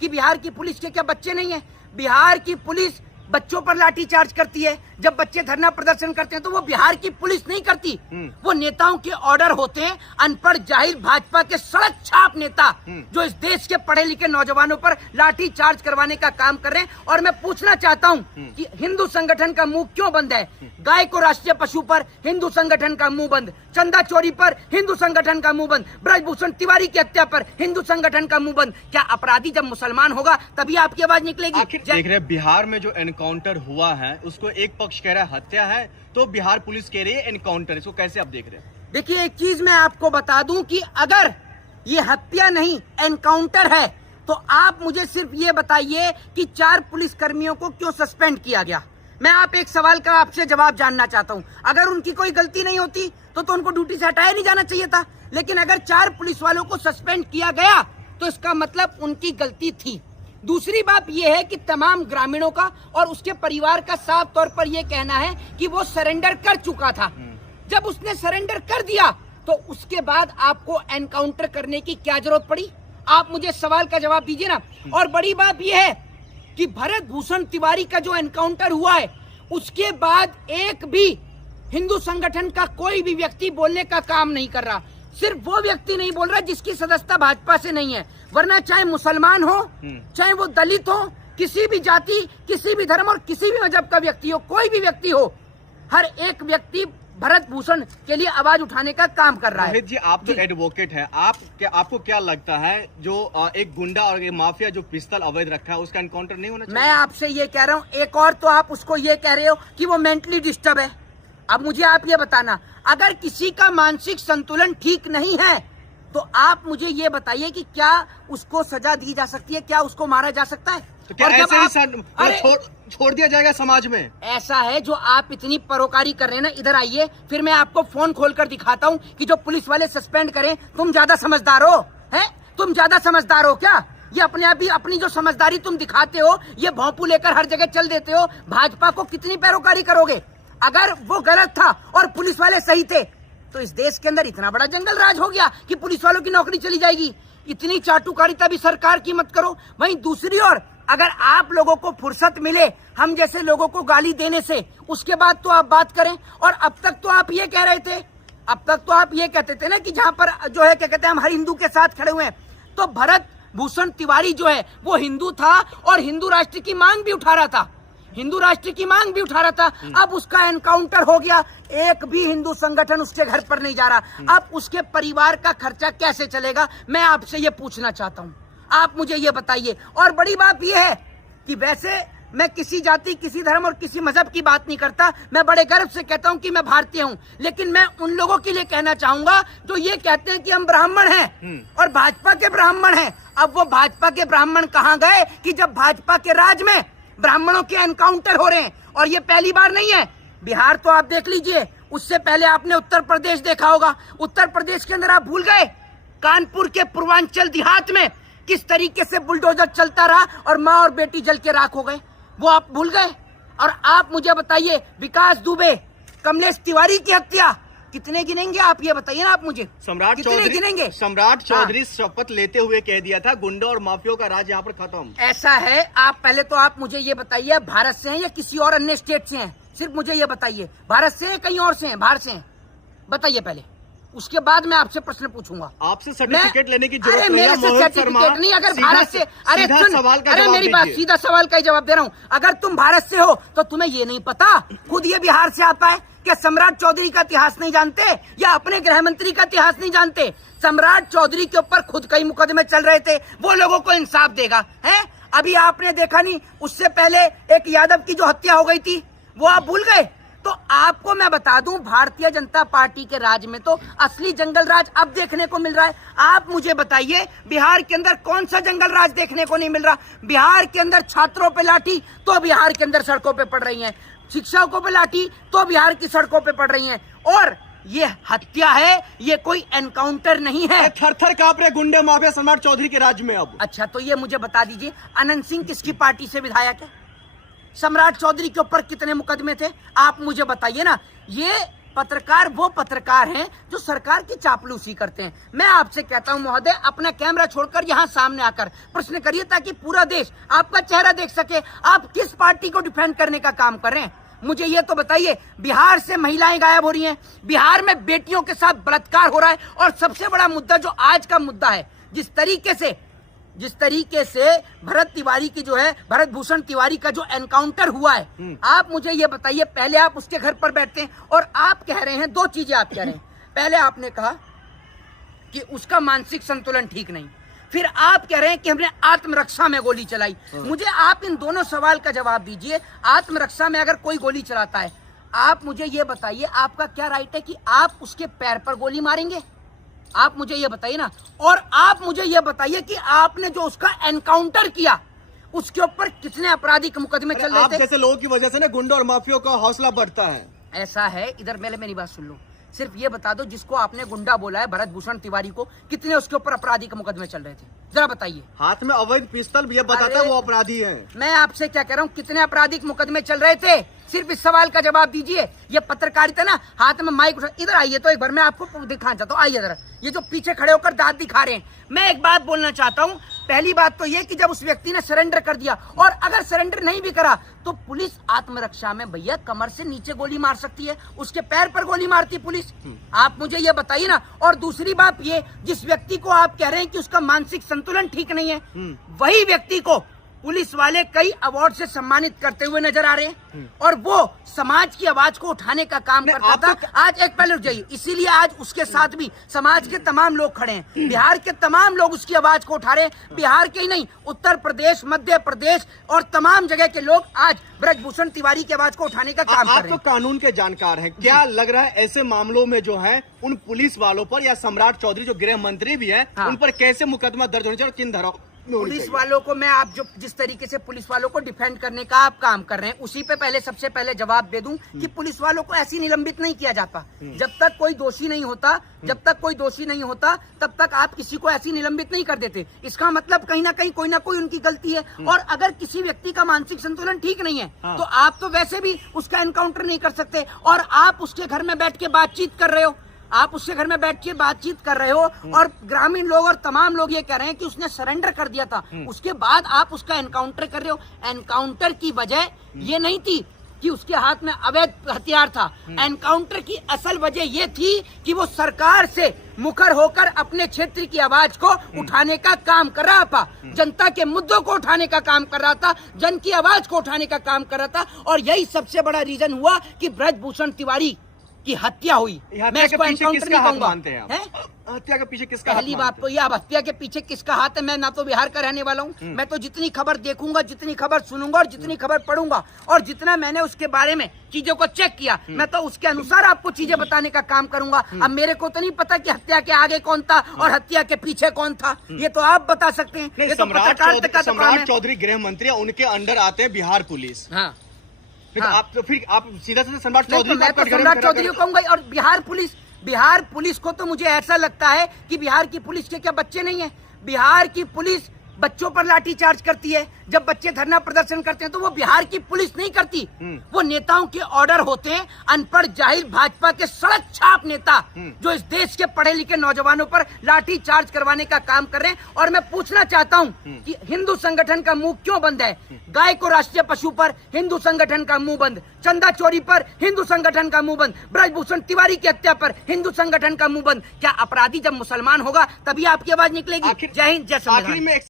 कि बिहार की पुलिस के क्या बच्चे नहीं है? बिहार की पुलिस बच्चों पर लाठी चार्ज करती है। जब बच्चे धरना प्रदर्शन करते हैं तो वो बिहार की पुलिस नहीं करती, वो नेताओं के ऑर्डर होते हैं। अनपढ़ जाहिल भाजपा के सड़क छाप नेता जो इस देश के पढ़े लिखे नौजवानों पर लाठी चार्ज करवाने का काम कर रहे हैं। और मैं पूछना चाहता हूं कि हिंदू संगठन का मुंह क्यों बंद है? गाय को राष्ट्रीय पशु पर हिंदू संगठन का मुंह बंद, चंदा चोरी पर हिंदू संगठन का मुंह बंद, ब्रजभूषण तिवारी की हत्या पर हिंदू संगठन का मुंह बंद। क्या अपराधी जब मुसलमान होगा तभी आपकी आवाज निकलेगी? आखिर देख रहे बिहार में जो एनकाउंटर हुआ है उसको एक पक्ष कह रहा है हत्या है, तो बिहार पुलिस कह रही है एनकाउंटर। इसको कैसे आप देख रहे हैं? देखिए, एक चीज मैं आपको बता दूं कि अगर ये हत्या नहीं एनकाउंटर है तो आप मुझे सिर्फ ये बताइए कि 4 पुलिसकर्मियों को क्यों सस्पेंड किया गया? मैं आप एक सवाल का आपसे जवाब जानना चाहता हूं। अगर उनकी कोई गलती नहीं होती तो उनको ड्यूटी से हटाया नहीं जाना चाहिए था। लेकिन अगर 4 पुलिस वालों को सस्पेंड किया गया तो इसका मतलब उनकी गलती थी। दूसरी बात यह है कि तमाम ग्रामीणों का और उसके परिवार का साफ तौर पर यह कहना है कि वो सरेंडर कर चुका था। जब उसने सरेंडर कर दिया तो उसके बाद आपको एनकाउंटर करने की क्या जरूरत पड़ी? आप मुझे सवाल का जवाब दीजिए ना। और बड़ी बात यह है कि भरत भूषण तिवारी का जो एनकाउंटर हुआ है उसके बाद एक भी हिंदू संगठन का कोई भी व्यक्ति बोलने का काम नहीं कर रहा। सिर्फ वो व्यक्ति नहीं बोल रहा जिसकी सदस्यता भाजपा से नहीं है, वरना चाहे मुसलमान हो, चाहे वो दलित हो, किसी भी जाति, किसी भी धर्म और किसी भी मजहब का व्यक्ति हो, कोई भी व्यक्ति हो, हर एक व्यक्ति भरत भूषण के लिए आवाज उठाने का काम कर रहा है। रोहित जी, आप तो एडवोकेट हैं, आपको क्या लगता है जो एक गुंडा और एक माफिया जो पिस्तौल अवैध रखा है उसका एनकाउंटर नहीं होना चाहिए? मैं आपसे ये कह रहा हूँ, एक और तो आप उसको ये कह रहे हो कि वो मेंटली डिस्टर्ब है। अब मुझे आप ये बताना, अगर किसी का मानसिक संतुलन ठीक नहीं है तो आप मुझे ये बताइए कि क्या उसको सजा दी जा सकती है? क्या उसको मारा जा सकता है? तो क्या ऐसे ही छोड़ दिया जाएगा समाज में? ऐसा है जो आप इतनी परोकारी कर रहे हैं ना, इधर आइए, फिर मैं आपको फोन खोलकर दिखाता हूँ कि जो पुलिस वाले सस्पेंड करें। तुम ज्यादा समझदार हो, हैं? तुम ज्यादा समझदार हो क्या? ये अपने आप ही अपनी जो समझदारी तुम दिखाते हो, ये भौंपू लेकर हर जगह चल देते हो। भाजपा को कितनी पैरोकारी करोगे? अगर वो गलत था और पुलिस वाले सही थे तो इस देश के अंदर इतना बड़ा जंगल राज हो गया कि पुलिस वालों की नौकरी चली जाएगी। इतनी चाटुकारिता भी सरकार की मत करो। वहीं दूसरी ओर अगर आप लोगों को फुर्सत मिले हम जैसे लोगों को गाली देने से, उसके बाद तो आप बात करें। और अब तक तो आप ये कह रहे थे, अब तक तो आप ये कहते थे ना कि जहां पर जो है क्या कहते हैं हम हर हिंदू के साथ खड़े हुए हैं। तो भरत भूषण तिवारी जो है वो हिंदू था और हिंदू राष्ट्र की मांग भी उठा रहा था, हिंदू राष्ट्र की मांग भी उठा रहा था। अब उसका एनकाउंटर हो गया, एक भी हिंदू संगठन उसके घर पर नहीं जा रहा। अब उसके परिवार का खर्चा कैसे चलेगा? मैं आपसे ये पूछना चाहता हूँ, आप मुझे ये बताइए। और बड़ी बात यह है कि वैसे मैं किसी जाति, किसी धर्म और किसी मजहब की बात नहीं करता। मैं बड़े गर्व से कहता हूँ कि मैं भारतीय हूँ। लेकिन मैं उन लोगों के लिए कहना चाहूंगा जो ये कहते हैं कि हम ब्राह्मण हैं और भाजपा के ब्राह्मण हैं। अब वो भाजपा के ब्राह्मण कहाँ गए कि जब भाजपा के राज में ब्राह्मणों के एनकाउंटर हो रहे हैं? और ये पहली बार नहीं है। बिहार तो आप देख लीजिए, उससे पहले आपने उत्तर प्रदेश देखा होगा। उत्तर प्रदेश के अंदर आप भूल गए कानपुर के पूर्वांचल देहात में किस तरीके से बुलडोजर चलता रहा और माँ और बेटी जल के राख हो गए, वो आप भूल गए। और आप मुझे बताइए, विकास दुबे, कमलेश तिवारी की हत्या कितने गिनेंगे आप? ये बताइए ना आप मुझे। सम्राट चौधरी शपथ लेते हुए कह दिया था गुंडा और माफियों का राज यहाँ पर खत्म। ऐसा है, आप पहले तो आप मुझे ये बताइए, भारत से हैं या किसी और अन्य स्टेट से हैं? सिर्फ मुझे ये बताइए, भारत से हैं कहीं और से हैं? बाहर से हैं, बताइए पहले, उसके बाद मैं आपसे प्रश्न पूछूंगा। आपसे सर्टिफिकेट लेने की जरूरत नहीं है। सर्टिफिकेट नहीं, अगर भारत से, अरे मेरी बात, सीधा सवाल का ही जवाब दे रहा हूँ। अगर तुम भारत से हो तो तुम्हें ये नहीं पता, खुद ये बिहार से आता है, क्या सम्राट चौधरी का इतिहास नहीं जानते या अपने गृह मंत्री का इतिहास नहीं जानते? सम्राट चौधरी के ऊपर खुद कई मुकदमे चल रहे थे, वो लोगों को इंसाफ देगा है? अभी आपने देखा नहीं, उससे पहले एक यादव की जो हत्या हो गई थी वो आप भूल गए? तो आपको मैं बता दूं, भारतीय जनता पार्टी के राज में तो असली जंगल राज अब देखने को मिल रहा है। आप मुझे बताइए, बिहार के अंदर कौन सा जंगल राज देखने को नहीं मिल रहा? बिहार के अंदर छात्रों पे लाठी तो बिहार के अंदर सड़कों पे पड़ रही हैं, शिक्षकों पे लाठी तो बिहार की सड़कों पे पड़ रही हैं। और ये हत्या है, ये कोई एनकाउंटर नहीं है। थर-थर कांप रहे गुंडे माफिया सम्राट चौधरी के राज्य में अब। अच्छा, तो ये मुझे बता दीजिए, अनंत सिंह किसकी पार्टी से विधायक है? सम्राट चौधरी के ऊपर कितने मुकदमे थे? आप मुझे बताइए ना। ये पत्रकार वो पत्रकार हैं जो सरकार की चापलूसी करते हैं। मैं आपसे कहता हूं महोदय, अपना कैमरा छोड़कर यहां सामने आकर प्रश्न करिए ताकि पूरा देश आपका चेहरा देख सके। आप किस पार्टी को डिफेंड करने का काम कर रहे हैं, मुझे ये तो बताइए। बिहार से महिलाएं गायब हो रही हैं, बिहार में बेटियों के साथ बलात्कार हो रहा है, और सबसे बड़ा मुद्दा जो आज का मुद्दा है, जिस तरीके से भरत तिवारी की जो है, भरत भूषण तिवारी का जो एनकाउंटर हुआ है, आप मुझे ये बताइए, पहले आप उसके घर पर बैठते हैं और आप कह रहे हैं, दो चीजें आप कह रहे हैं। पहले आपने कहा कि उसका मानसिक संतुलन ठीक नहीं, फिर आप कह रहे हैं कि हमने आत्मरक्षा में गोली चलाई। मुझे आप इन दोनों सवाल का जवाब दीजिए। आत्मरक्षा में अगर कोई गोली चलाता है, आप मुझे ये बताइए, आपका क्या राइट है कि आप उसके पैर पर गोली मारेंगे? आप मुझे ये बताइए ना। और आप मुझे ये बताइए कि आपने जो उसका एनकाउंटर किया, उसके ऊपर कितने आपराधिक मुकदमे चल रहे थे? आप जैसे लोगों की वजह से ना गुंडों और माफियों का हौसला बढ़ता है। ऐसा है, इधर मेरी बात सुन लो। सिर्फ ये बता दो, जिसको आपने गुंडा बोला है भरत भूषण तिवारी को, कितने उसके ऊपर आपराधिक मुकदमे चल रहे थे, जरा बताइए। हाथ में अवैध पिस्तौल, ये बताता है वो अपराधी है। मैं आपसे क्या कह रहा हूँ, कितने आपराधिक मुकदमे चल रहे थे? सिर्फ इस सवाल का जवाब दीजिए। ये पत्रकारिता ना, हाथ में माइक उठा, इधर आइए तो एक बार मैं आपको दिखाना चाहता हूँ। आइए जरा, ये जो पीछे खड़े होकर दांत दिखा रहे हैं, मैं एक बात बोलना चाहता हूँ। पहली बात तो ये कि जब उस व्यक्ति ने सरेंडर कर दिया, और अगर सरेंडर नहीं भी करा तो पुलिस आत्मरक्षा में भैया कमर से नीचे गोली मार सकती है, उसके पैर पर गोली मारती पुलिस। आप मुझे ये बताइए ना। और दूसरी बात ये, जिस व्यक्ति को आप कह रहे हैं कि उसका मानसिक संतुलन ठीक नहीं है, वही व्यक्ति को पुलिस वाले कई अवार्ड से सम्मानित करते हुए नजर आ रहे हैं, और वो समाज की आवाज को उठाने का काम करता था। आज एक पहले रुक जाइए, इसीलिए आज उसके साथ भी समाज के तमाम लोग खड़े हैं, बिहार के तमाम लोग उसकी आवाज को उठा रहे हैं। बिहार के ही नहीं, उत्तर प्रदेश, मध्य प्रदेश और तमाम जगह के लोग आज ब्रजभूषण तिवारी की आवाज को उठाने का काम कर रहे हैं। आप तो कानून के जानकार हैं, क्या लग रहा है ऐसे मामलों में जो है उन पुलिस वालों पर, या सम्राट चौधरी जो गृह मंत्री भी है, उन पर कैसे मुकदमा दर्ज होना चाहिए और किन धाराओं? पुलिस वालों को मैं, आप जो जिस तरीके से पुलिस वालों को डिफेंड करने का आप काम कर रहे हैं, उसी पे पहले सबसे पहले जवाब दे दूं कि पुलिस वालों को ऐसी निलंबित नहीं किया जाता। जब तक कोई दोषी नहीं होता, तब तक आप किसी को ऐसी निलंबित नहीं कर देते। इसका मतलब कहीं ना कहीं कोई ना कोई उनकी गलती है। और अगर किसी व्यक्ति का मानसिक संतुलन ठीक नहीं है, तो आप तो वैसे भी उसका एनकाउंटर नहीं कर सकते। और आप उसके घर में बैठ के बातचीत कर रहे हो, और ग्रामीण लोग और तमाम लोग ये कह रहे हैं कि उसने सरेंडर कर दिया था, उसके बाद आप उसका एनकाउंटर कर रहे हो। एनकाउंटर की वजह ये नहीं थी कि उसके हाथ में अवैध हथियार था, एनकाउंटर की असल वजह ये थी कि वो सरकार से मुखर होकर अपने क्षेत्र की आवाज को उठाने का काम कर रहा था, जनता के मुद्दों को उठाने का काम कर रहा था, जन की आवाज को उठाने का काम कर रहा था। और यही सबसे बड़ा रीजन हुआ कि ब्रजभूषण तिवारी की हत्या हुई। मैं इसको एनकाउंटर नहीं कहूंगा। हत्या के पीछे किसका हाथ? पहली बात तो यह, अब हत्या के पीछे किसका हाथ है, मैं ना तो बिहार का रहने वाला हूँ। मैं तो जितनी खबर देखूंगा, जितनी खबर सुनूंगा और जितनी खबर पढ़ूंगा, और जितना मैंने उसके बारे में चीजों को चेक किया, मैं तो उसके अनुसार आपको चीजें बताने का काम करूंगा। अब मेरे को तो नहीं पता कि हत्या के आगे कौन था और हत्या के पीछे कौन था, ये तो आप बता सकते हैं। ये तो पत्रकारिता का काम है। सम्राट चौधरी गृह मंत्री, उनके अंडर आते हैं बिहार पुलिस। हाँ, फिर आप सीधा सम्राट चौधरी, मैं तो सम्राट चौधरी को कहूंगा। और बिहार पुलिस को तो मुझे ऐसा लगता है कि बिहार की पुलिस के क्या बच्चे नहीं है? बिहार की पुलिस बच्चों पर लाठी चार्ज करती है, जब बच्चे धरना प्रदर्शन करते हैं तो वो बिहार की पुलिस नहीं करती, वो नेताओं के ऑर्डर होते हैं। अनपढ़ जाहिल भाजपा के सड़क छाप नेता जो इस देश के पढ़े लिखे नौजवानों पर लाठी चार्ज करवाने का काम कर रहे हैं। और मैं पूछना चाहता हूं कि हिंदू संगठन का मुंह क्यों बंद है? गाय को राष्ट्रीय पशु पर हिंदू संगठन का मुंह बंद, चंदा चोरी पर हिंदू संगठन का मुंह बंद, ब्रजभूषण तिवारी की हत्या पर हिंदू संगठन का मुंह बंद। क्या अपराधी जब मुसलमान होगा तभी आपकी आवाज निकलेगी? जय हिंद, जय संविधान।